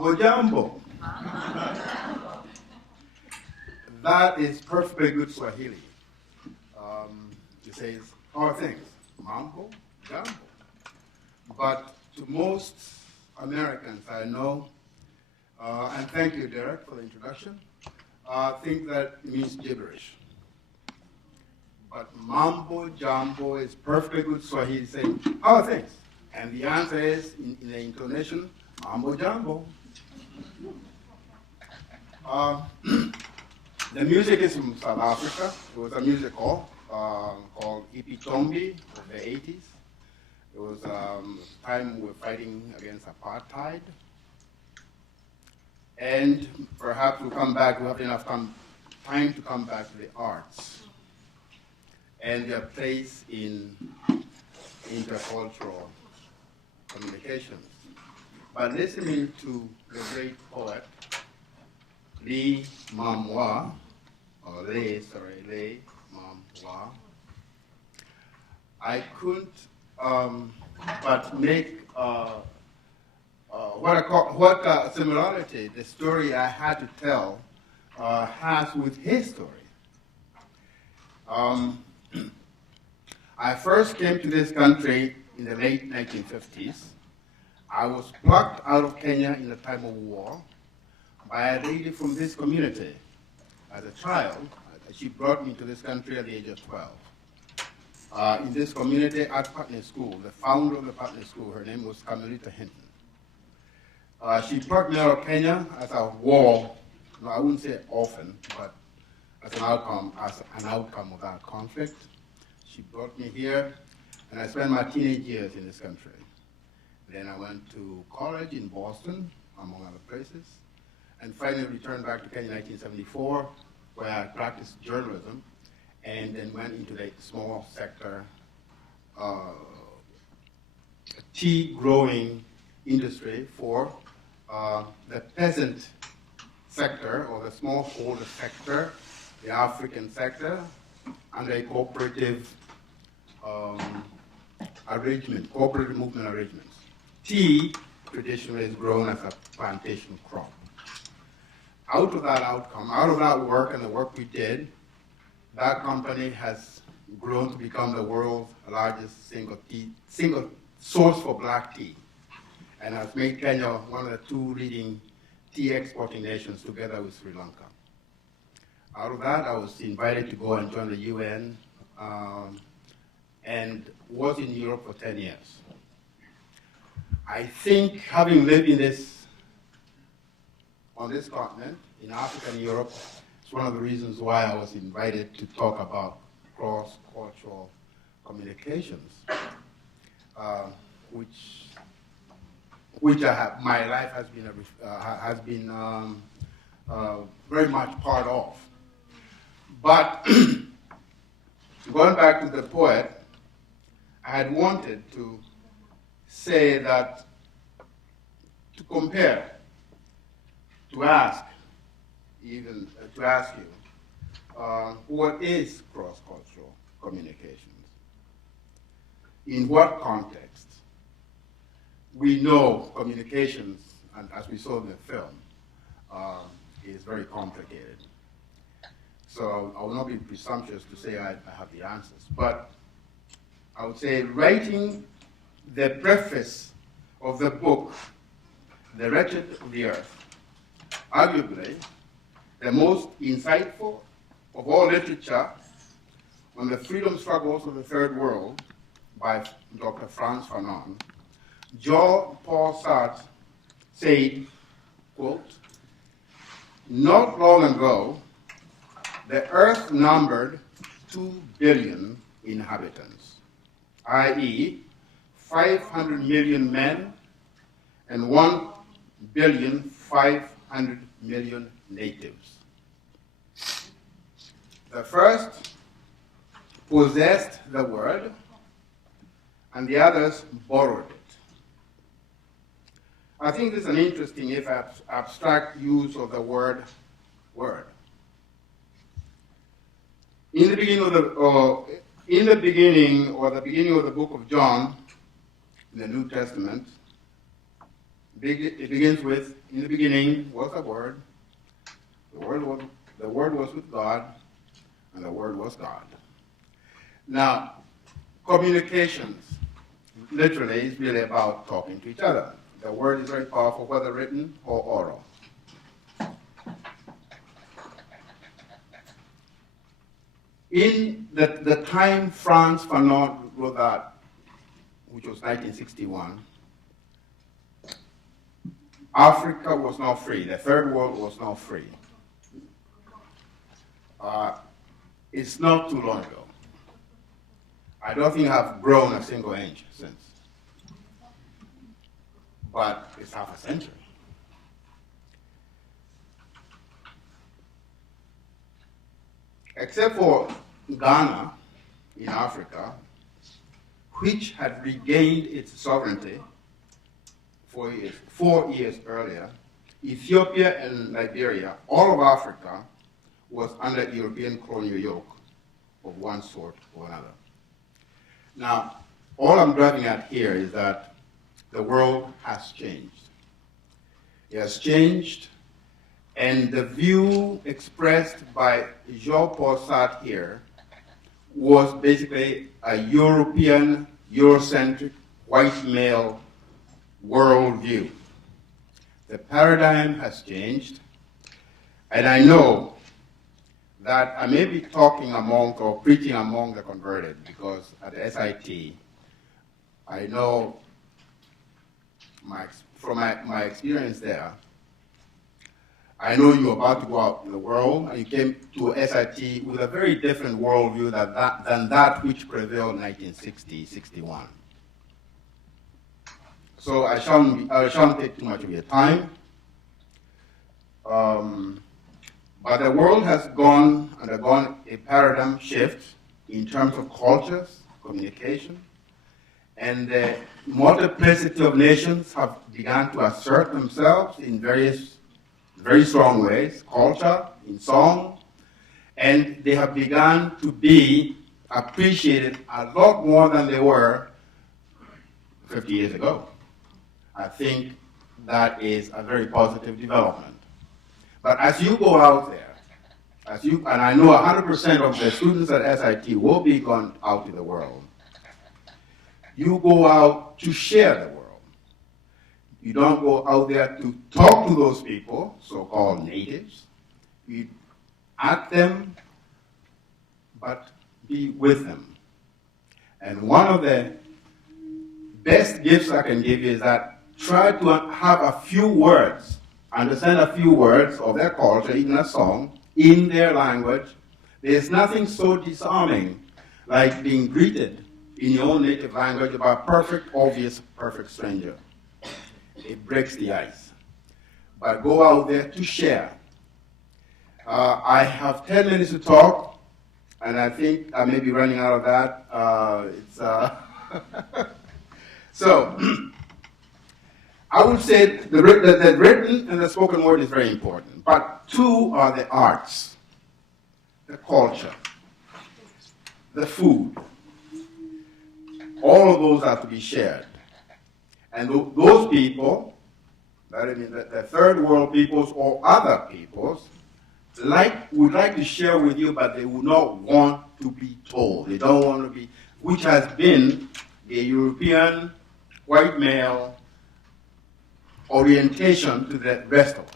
Mambo Jambo. That is perfectly good Swahili. It says, how are things? Mambo Jambo. But to most Americans I know, and thank you, Derek, for the introduction, think that it means gibberish. But Mambo Jambo is perfectly good Swahili saying, how are things? And the answer is, in the intonation, Mambo Jambo. The music is from South Africa. It was a musical called Ipitombi of the 80s. It was a time we were fighting against apartheid. And perhaps we'll come back, we'll have enough time to come back to the arts and their place in intercultural communications. But listening to the great poet, Mwaura, Mwaura, I couldn't but make what similarity the story I had to tell has with his story. I first came to this country in the late 1950s. I was plucked out of Kenya in the time of war by a lady from this community. As a child, she brought me to this country at the age of 12. In this community at Putney School, the founder of the Putney School, her name was Carmelita Hinton. She plucked me out of Kenya as a war, no, I wouldn't say often, but as an outcome of that conflict. She brought me here, and I spent my teenage years in this country. Then I went to college in Boston, among other places, and finally returned back to Kenya in 1974, where I practiced journalism, and then went into the small sector tea growing industry for the peasant sector, or the smallholder sector, the African sector, under a cooperative arrangement, cooperative movement arrangements. Tea traditionally is grown as a plantation crop. Out of that outcome, out of that work and the work we did, that company has grown to become the world's largest single source for black tea, and has made Kenya one of the two leading tea exporting nations together with Sri Lanka. Out of that, I was invited to go and join the UN and was in Europe for 10 years. I think having lived on this continent, in Africa and Europe, it's one of the reasons why I was invited to talk about cross-cultural communications, which my life has been very much part of. But going back to the poet, I had wanted to say that, to compare, to ask you, what is cross-cultural communications? In what context? We know communications, and as we saw in the film, is very complicated. So I will not be presumptuous to say I have the answers, but I would say writing the preface of the book, The Wretched of the Earth, arguably the most insightful of all literature on the freedom struggles of the Third World by Dr. Frantz Fanon, Jean-Paul Sartre said, quote, "Not long ago, the Earth numbered 2 billion inhabitants, i.e., 500 million men and 1,500,000,000 natives. The first possessed the word, and the others borrowed it." I think this is an interesting, if abstract, use of the word "word." In the beginning of the beginning of the book of John, in the New Testament, It begins with, in the beginning was the Word. The Word was with God, and the Word was God. Now, communications, literally, is really about talking to each other. The Word is very powerful, whether written or oral. In the time Frantz Fanon wrote that, which was 1961, Africa was now free. The third world was now free. It's not too long ago. I don't think I've grown a single inch since. But it's half a century. Except for Ghana in Africa, which had regained its sovereignty 4 years earlier, Ethiopia and Liberia, all of Africa, was under European colonial yoke of one sort or another. Now, all I'm driving at here is that the world has changed. It has changed, and the view expressed by Jean-Paul Sartre here was basically a European, Eurocentric, white male worldview. The paradigm has changed, and I know that I may be talking among or preaching among the converted, because at the SIT, I know from my experience there, I know you're about to go out in the world, and you came to SIT with a very different worldview than that which prevailed in 1960, 61. So I shan't take too much of your time. But the world has undergone a paradigm shift in terms of cultures, communication, and the multiplicity of nations have begun to assert themselves in various very strong ways, culture, in song, and they have begun to be appreciated a lot more than they were 50 years ago. I think that is a very positive development. But as you go out there, and I know 100% of the students at SIT will be gone out to the world, you go out to share the world. You don't go out there to talk to those people, so-called natives. You at them, but be with them. And one of the best gifts I can give you is that try to have a few words, understand a few words of their culture, even a song, in their language. There's nothing so disarming like being greeted in your own native language by a perfect, obvious, perfect stranger. It breaks the ice. But go out there to share. I have 10 minutes to talk, and I think I may be running out of that. So, I would say the written and the spoken word is very important. But two are the arts, the culture, the food. All of those are to be shared. And those people, that I mean the third world peoples or other peoples, would like to share with you, but they would not want to be told. They don't want to be, which has been the European white male orientation to the rest of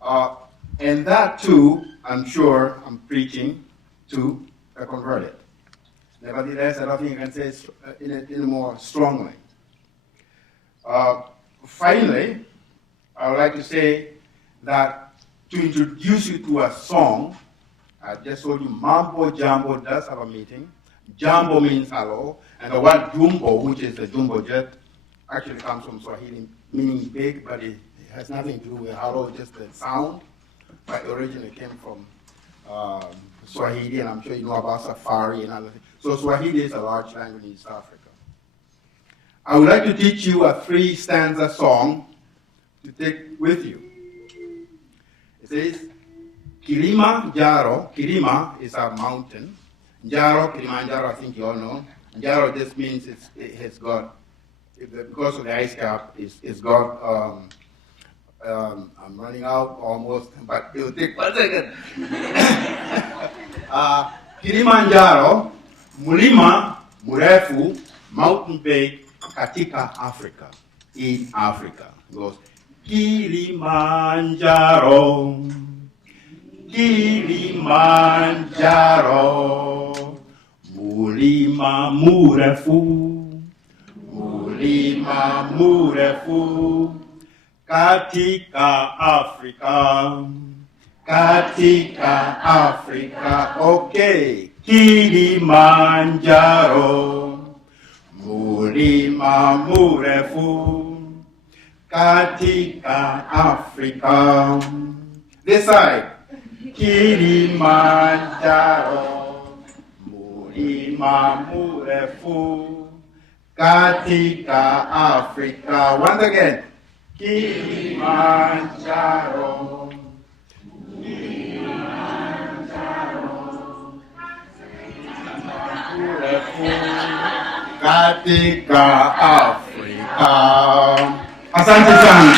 us. And that too, I'm sure I'm preaching to the converted. Nevertheless, I don't think I can say it any more strongly. Finally, I would like to say that to introduce you to a song, I just told you Mambo Jambo does have a meeting. Jambo means hello, and the word Jumbo, which is the Jumbo jet, actually comes from Swahili, meaning big, but it has nothing to do with hello, just the sound. But originally came from Swahili, and I'm sure you know about safari and other things. So Swahili is a large language in East Africa. I would like to teach you a 3-stanza song to take with you. It says, Kilima Jaro. Kilima is a mountain. Jaro, Kilimanjaro, I think you all know. Jaro just means it has got because of the ice cap, it's got, I'm running out almost, but it'll take 1 second. Kilimanjaro, mlima mrefu, mountain peak katika Africa, in Africa. It goes, Kilimanjaro, Kilimanjaro, mlima mrefu, mlima mrefu katika Afrika, katika Afrika. Okay, Kilimanjaro, mlima mrefu katika Afrika. This side, Kilimanjaro, mlima mrefu katika Afrika. Once again, Kilimanjaro, Kilimanjaro, mrefu katika Afrika. Asante sana.